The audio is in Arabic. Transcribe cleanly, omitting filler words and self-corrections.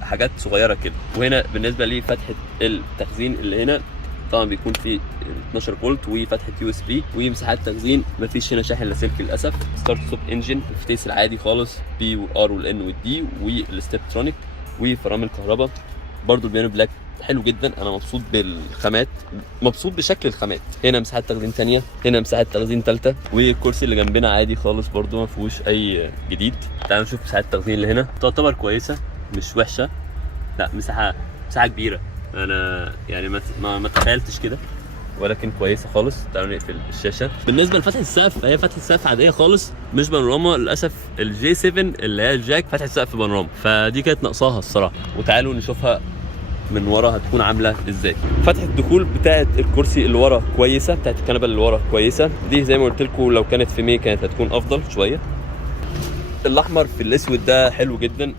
حاجات صغيره كده. وهنا بالنسبه لفتحه التخزين اللي هنا طبعا بيكون في 12 فولت وفتحه يو اس بي ومساحات تخزين. مفيش هنا شاحن لاسلكي للاسف. ستارت ستوب انجن، الفتيس العادي خالص، بي والار والان والدي والستيب ترونيك وفرامل الكهرباء. برضو البيانو بلاك حلو جدا، انا مبسوط بالخامات، مبسوط بشكل الخامات. هنا مساحات تخزين ثانيه، هنا مساحات تخزين ثالثه، والكرسي اللي جنبنا عادي خالص برضو ما فيهوش اي جديد. تعالوا نشوف مساحات التخزين اللي هنا، تعتبر كويسه مش وحشه، لا مساحه كبيره. انا يعني ما تخيلتش كده، ولكن كويسه خالص. تعالوا نقفل الشاشه. بالنسبه لفتحه السقف فهي فتحه سقف عاديه خالص مش بانوراما للاسف. الجي 7 اللي هي الجاك فتحه سقف بانوراما، فدي كانت ناقصاها الصراحه. وتعالوا نشوفها من ورا هتكون عامله ازاي. فتحه الدخول بتاعه الكرسي اللي ورا كويسه، بتاعه الكنبه اللي ورا كويسه. دي زي ما قلت لكم لو كانت في مي كانت هتكون افضل شويه. الاحمر في الاسود ده حلو جدا،